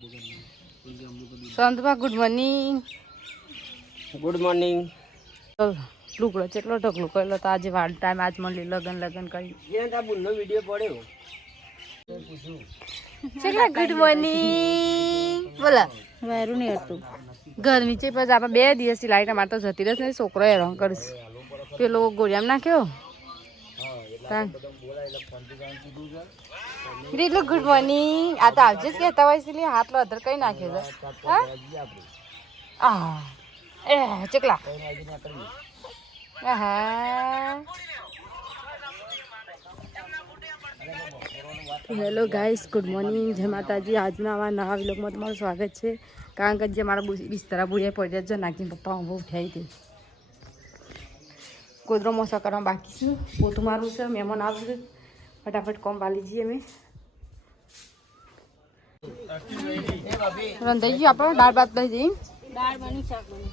સંતભા good morning. Good morning. લુકડો ચેટલો ઢગલો કરેલો તો આજે વાળ ટાઈમ આજ મળી લગન કરી આ બુનનો વિડિયો પડ્યો. ચેટલા ગુડ મોર્નિંગ બોલા મારું નહીં હતું. ગરમી છે પછી આપણે 2 દિવસથી લાઈટ અમારે તો જતી રહેશે ને છોકરો હેરાન કરીશ. પેલો ગોળિયામ નાખ્યો એટલું ગુડ મોર્નિંગ. આ તો આવજે જ કહેતા હોય છે હાથલો અધર કઈ નાખ્યો છે. હા એ ચકલા હેલો ગાઈસ, ગુડ મોર્નિંગ, જય માતાજી. આજના આવા નવા વ્લોગમાં તમારું સ્વાગત છે. કારણ કે જે મારા બિસ્તરા બુડિયા પડી જાય નાખીને પપ્પા બહુ ઉઠાઈ હતી. ગોદરો મોસા કરવા બાકી છે, પોતું મારવું છે, મહેમાન આવશે, ફટાફટ કોમ બાલી જઈએ. અમે રંધાઈ ગયું આપણે દાળ ભાત દઈ જઈએ. દાળ બની શાક બની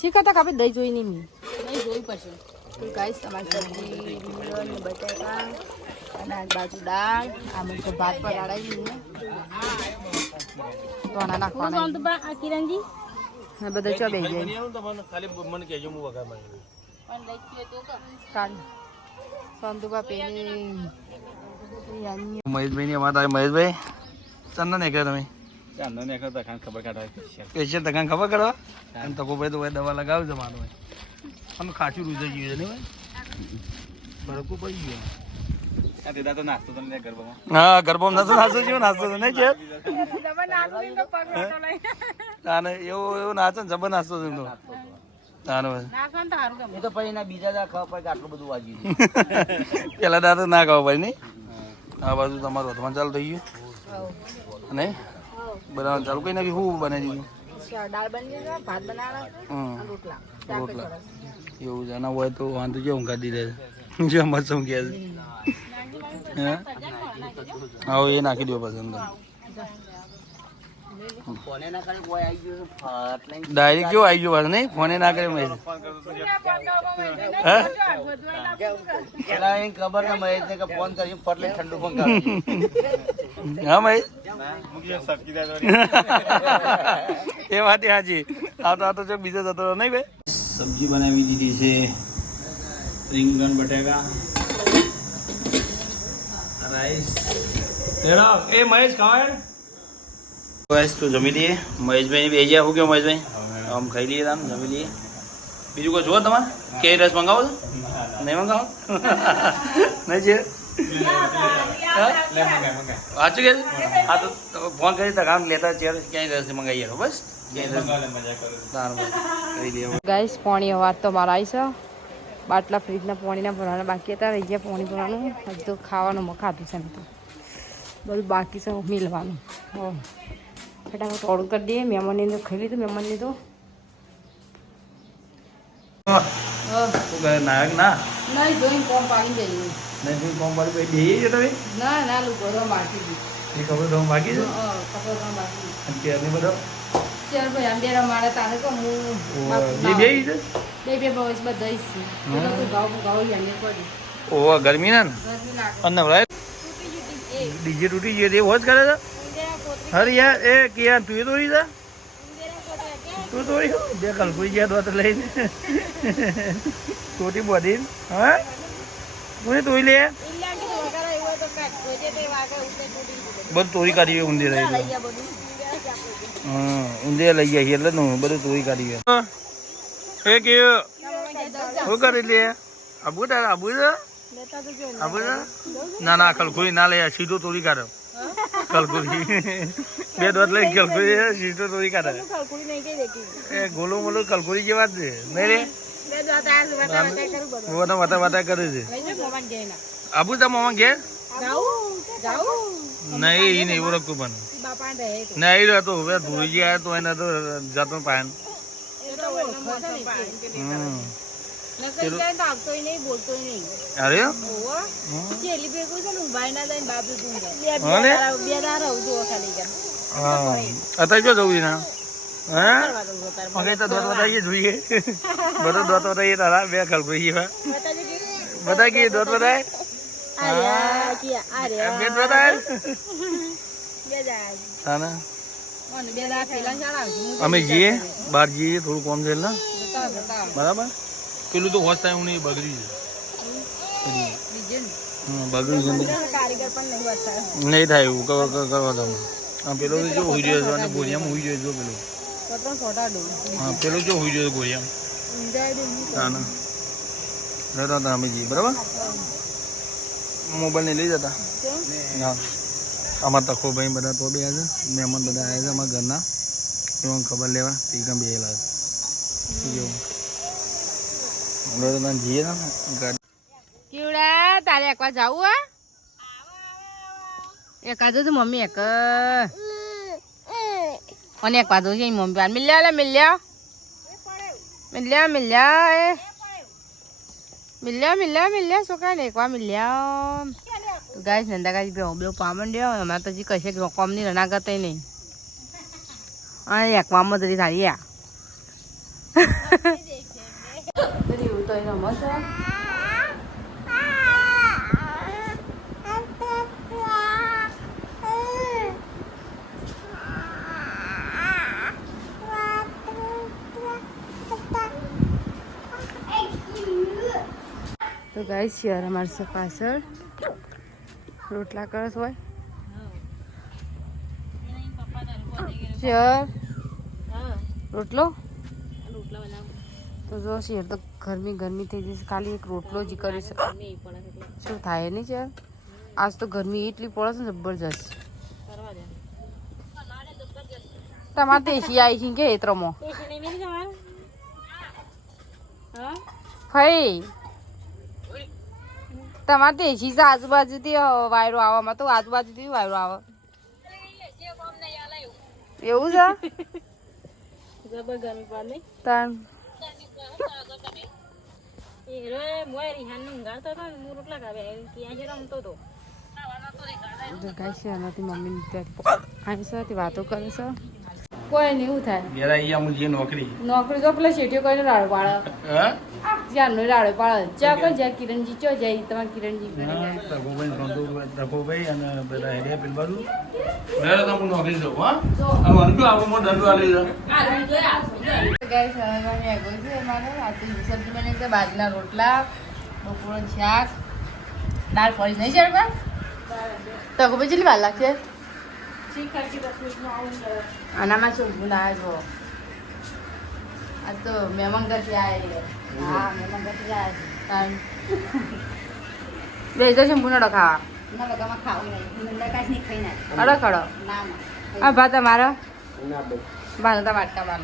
શીખતા કાપે દહીં જોઈ નહીં મેં નહીં જોઈ પડશે. તો ગાઈસ તમારી સબ્જી રીંગણ બટાકા અને આ બાજુ દાળ આમ તો ભાત પર લડાવી ને ધોના નાખવાના તો બા આ કિરણજી ને બધા ચો બેહી જાય. ખાલી મને કહેજો હું વગા માંગુ. પણ લઈ ગયો તો કે કાલ સંતુબા પેની મહેશભાઈ ની અમારા મહેશભાઈ ચંદન ને તમે ચંદન ને તખાન ખબર કાઢવા સ્પેશિયલ તખાન ખબર કાઢવા અને તકો ભાઈ તો દવા લગાવજો મારો ભાઈ અમે ખાચું રૂજાઈ ગયું છે ને ભાઈ બરકું પડી ગયું. હા ગરબામાં નતો નાસ્તો જેવો નાસ્તો તો નહીં છે એવો નાચે ને જબર નાસ્તો છે તો પછી બીજા ખાવા પડે આટલું બધું વાગી પેલા દાદા ના ખાવા પડે નહીં. આ બાજુ તમારું વધવાનું ચાલુ થઈ ગયું નહીં બનાવવાનું ચાલુ કઈ નાખ્યું શું બનાવી દીધું દાળ બની ગઈ, ભાત બનાવવાના રોટલા રોટલા એવું જાના હોય તો વાંધો જે ઊંઘા દીધા જે મસ્ત ઊંઘ્યા છે. હા એ નાખી દો પછી અંદર ડાયરેક્ટ કેવું આવી ગયો પાછું નહીં ફોને ના કરે મહેશ ખબર ને મહેશ ને ફોન કરી ફટલે ઠંડુ ફોન હા મહેશ એ વાત હાજી આ તો જો બીજો જતો નહીં ભાઈ. સબ્જી બનાવી દીધી છે રીંગણ બટાકા રાઈસ. એ મહેશ ખાવા બસ તો જમી લઈએ. મહેશભાઈ બે ગયા શું કેવું મહેશભાઈ આમ ખાઈ લઈએ આમ જમી લઈએ. બીજું કોઈ જુઓ તમારે કેરી રસ મંગાવો છો નહીં મંગાવો નહીં છે સાચું કે હા તો ફોન કરી કામ લેતા ચેર ક્યાંય રસ મંગાવીએ બસ ગાઈસ. પાણી અવાર તો મારા આવી છે. બાટલા ફ્રીજના પાણીના ભરવાના બાકી હતા, રહી ગયા પાણી ભરવાનું. હજી તો ખાવાનું ખાધું છે ને તો બધું બાકી છે મિલવાનું. ફટાફટ ઓર્ડર કરી દઈએ. મહેમાનની તો ખાઈ લીધું. મહેમાનની તો નાયક ના નહીં જોઈને કોમ પાડી જઈએ. નહીં તું કોમ પાડી બે છે તમે ના ના લોકો બાકી એ ખબર તો બાકી છે કપડા બાકી અત્યારની બધો ચાલ ભાઈ આમ બે રમાડે તારે તો હું બે છે બે બસ બધા ગાવ એમને પડી ઓહ ગરમી ના અને નવરાય ડીજે તૂટી ગયો તે હોજ કરે છે. અરે યાર એ કે યાર તું એ તોડી છે તું તોડી બે કલપુરી ગયા તો લઈને તોટી બોધી હા કોને તોડી લે બધું તોડી કાઢી ઊંધે રહી ઊંધે લઈ ગયા એટલે બધું તોડી કાઢી એ કે શું કરી લે આબુ તારે આબુ છે આબુ છે ના ના કલકુરી ના લે સીધો તોડી કાઢો કલકુરી બે દોત લઈ કલકુરી સીધો તોડી કાઢે એ ગોલો મોલો કલકુરી જેવા જ છે નહીં રે બધા વાતા કરે છે. આબુ તા મોમાં ઘેર નહીં એ નહીં ઓળખતું પણ નહીં રહ્યો તો હવે ધોઈ ગયા તો એને તો જાતો પાન અરે અત્યારે જો જવું ના હા તો દોત બતાવીએ જોઈએ બધો દોત બતાવીએ તારા બે કલ્પી બધા કે દોત બતાય બેટ બતાય તાને અને 2 દાડા પેલા શાળા આવશે અમે જઈએ બહાર જઈએ થોડું કોમ છે ને બરાબર પેલું તો હોશ થાય હું નહીં બગડી છે બગડી છે કારીગર પણ નહીં વધતા નહીં થાય એવું કરવા તમે હા પેલો તો જો હોઈ રહ્યો છે અને ગોળિયામાં હોઈ રહ્યો જો પેલો પતરો છોટા દો હા પેલો જો હોઈ રહ્યો ગોળિયામાં હા ના રહેતા હતા અમે જઈએ બરાબર મોબાઈલ ને લઈ જતા હા અમારા તખો ભાઈ બધા તો બે છે મહેમાન બધા આવ્યા છે અમારા ઘરના એમાં ખબર લેવા તે કામ બેલા છે કેવું તને જઈએ ને ગાડી કેવડા તારે એકવાર જાવું હા એક આજો તો મમ્મી એક અને એક પાદો છે મમ્મી પાન મિલ્યા મિલ્યા મિલ્યા મિલ્યા એ મિલ્યા છોકરા ને એકવાર મિલ્યા તો ગાય નંદા ગાય બે પામણ દે અમારે તો હજી કશે કોમ ની રના કરતા નહીં અને એકવામાં જરી થાળી યા એવું તો રમત તો ગાય શિયાર અમારી પાછળ રોટલા કરસ હોય શિયાર રોટલો તો જો શિયાર તો ગરમી થઈ જશે ખાલી એક રોટલો જ કરી શકે શું થાય નહીં શિયાર આજ તો ગરમી એટલી પડે છે ને જબરજસ્ત તમારે તો એસી આવી છે કે એત્રમાં ફઈ તમારે તો એસી છે આજુબાજુથી વાયરો આવવામાં તો આજુબાજુથી વાયરો આવે એવું છે તાન મમ્મી વાતો કરે છે કોઈ નહીં એવું થાય નોકરી તો પેલા શેઠીઓ કઈને રાડો પાડે જ્યાં રાડો પાડે જ્યાં કોઈ જ્યાં કિરણજી ચો જાય તમારે કિરણજી રઘુભાઈ અને બધા હેડે પેલ બાજુ નોકરી જવું હા બાજના રોટલા બપોરનું શાક દાળ ફરી નહીં છે તો ભાઈ કેટલી વાર લાગશે આનામાં શું ગુના છો આજ તો મહેમાન ઘરથી આવે હા મહેમાન ઘરથી આવે બે તો છે બુનડો ખાવા અડો ખડો હા ભા તમારો ભાત વાટકા બાર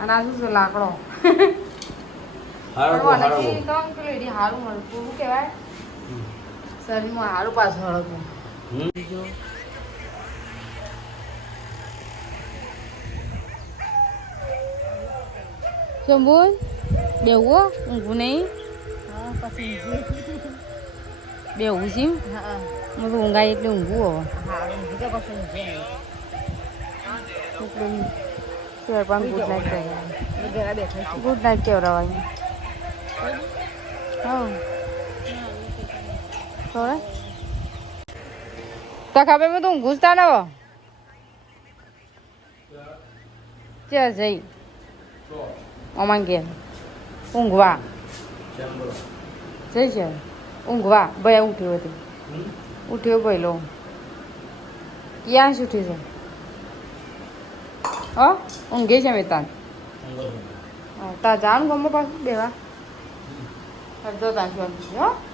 અને આ શું છે લાકડો સારું મળતું શું કહેવાય શરીરમાં સારું પાછું હળતું શંભુ બેવું ઊંઘું નહીં બેવું છે હું ઊંઘાય એટલે ઊંઘું હવે પણ ગુડ નાઇટ ગુડ નાઇટ કેવડાવવાની હા થોડા તો ખબર મેં તો ઊંઘું જ તા ને ચાલ જઈ અમાન ઘેર ઊંઘવા જઈ છે ઊંઘવા ભયા ઉઠ્યો હતી ઉઠ્યો પહેલો ક્યાં જ ઉઠ્યું છે ઊંઘે છે મેં તાન તા જાણ ગમો પાછું દેવા અડધો તાન હો